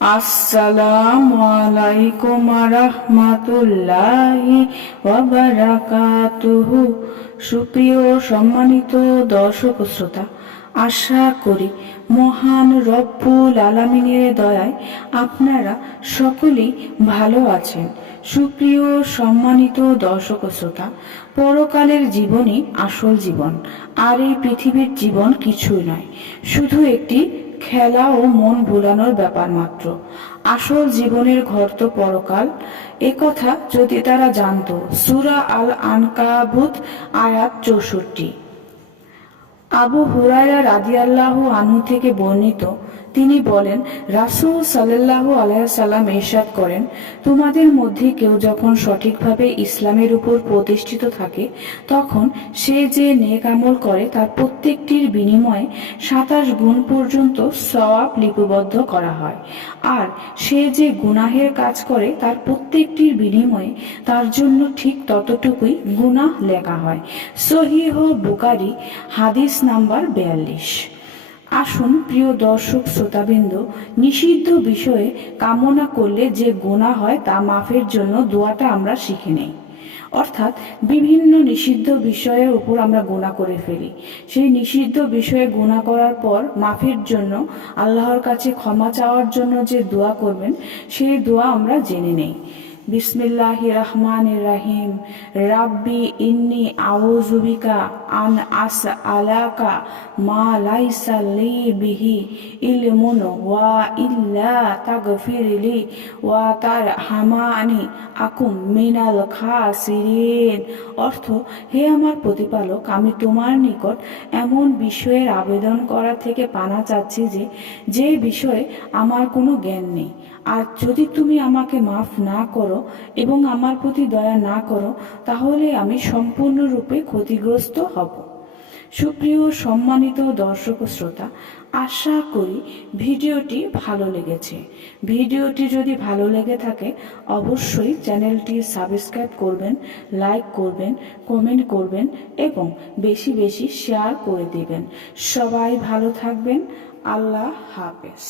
আসসালামু আলাইকুম রাহমাতুল্লাহি ওয়া বারাকাতুহু। সুপ্রিয় সম্মানিত দর্শক শ্রোতা, আশা করি মহান রব্বুল আলামিনের দয়ায় আপনারা সকলেই ভালো আছেন। সুপ্রিয় সম্মানিত দর্শক শ্রোতা, পরকালের জীবনই আসল জীবন, আর এই পৃথিবীর জীবন কিছুই নয়, শুধু একটি খেলা ও মন ভোলানোর ব্যাপার মাত্র। আসল জীবনের ঘর তো পরকাল, একথা যদি তারা জানতো। সূরা আল আনকাবুত আয়াত 64। আবু হুরায়রা রাদিয়াল্লাহু আনহু থেকে বর্ণিত, তিনি বলেন, রাসূল সাল্লাল্লাহু আলাইহি সাল্লাম ইরশাদ করেন, তোমাদের মধ্যে কেউ যখন সঠিকভাবে ইসলামের উপর প্রতিষ্ঠিত থাকে, তখন সে যে নেক আমল করে তার প্রত্যেকটির বিনিময়ে 27 গুণ পর্যন্ত সওয়াব লিপিবদ্ধ করা হয়, আর সে যে গুনাহের কাজ করে তার প্রত্যেকটির বিনিময়ে তার জন্য ঠিক ততটুকুই গুনাহ লেখা হয়। সহিহ বুখারী হাদিস নাম্বার 42। আসুন প্রিয় দর্শক শ্রোতাবৃন্দ, নিষিদ্ধ বিষয়ে কামনা করলে যে গুনাহ হয় তা মাফের জন্য দোয়াটা আমরা শিখে নেই। অর্থাৎ বিভিন্ন নিষিদ্ধ বিষয়ের উপর আমরা গুনাহ করে ফেলি, সেই নিষিদ্ধ বিষয়ে গুনাহ করার পর মাফের জন্য আল্লাহর কাছে ক্ষমা চাওয়ার জন্য যে দোয়া করবেন, সেই দোয়া আমরা জেনে নেই। বিসমিল্লাহির রহমানির রহিম। রাব্বি ইন্নি আউযু বিকা আন আসআলাকা মা লাইসা লি বিহি ইলমুন ওয়া ইল্লা তাগফিরলি ওয়া তারহামানি আকুম মিনাল খাসিরিন। অর্থ, হে আমার প্রতিপালক, আমি তোমার নিকট এমন বিষয়ের আবেদন করা থেকে পানা চাচ্ছি যে বিষয়ে আমার কোনো জ্ঞান নেই, আর যদি তুমি আমাকে মাফ না করো এবং আমার প্রতি দয়া না করো, তাহলে আমি সম্পূর্ণরূপে ক্ষতিগ্রস্ত হব। সুপ্রিয় সম্মানিত দর্শক শ্রোতা, আশা করি ভিডিওটি ভালো লেগেছে। ভিডিওটি যদি ভালো লেগে থাকে অবশ্যই চ্যানেলটি সাবস্ক্রাইব করবেন, লাইক করবেন, কমেন্ট করবেন এবং বেশি বেশি শেয়ার করে দেবেন। সবাই ভালো থাকবেন। আল্লাহ হাফেজ।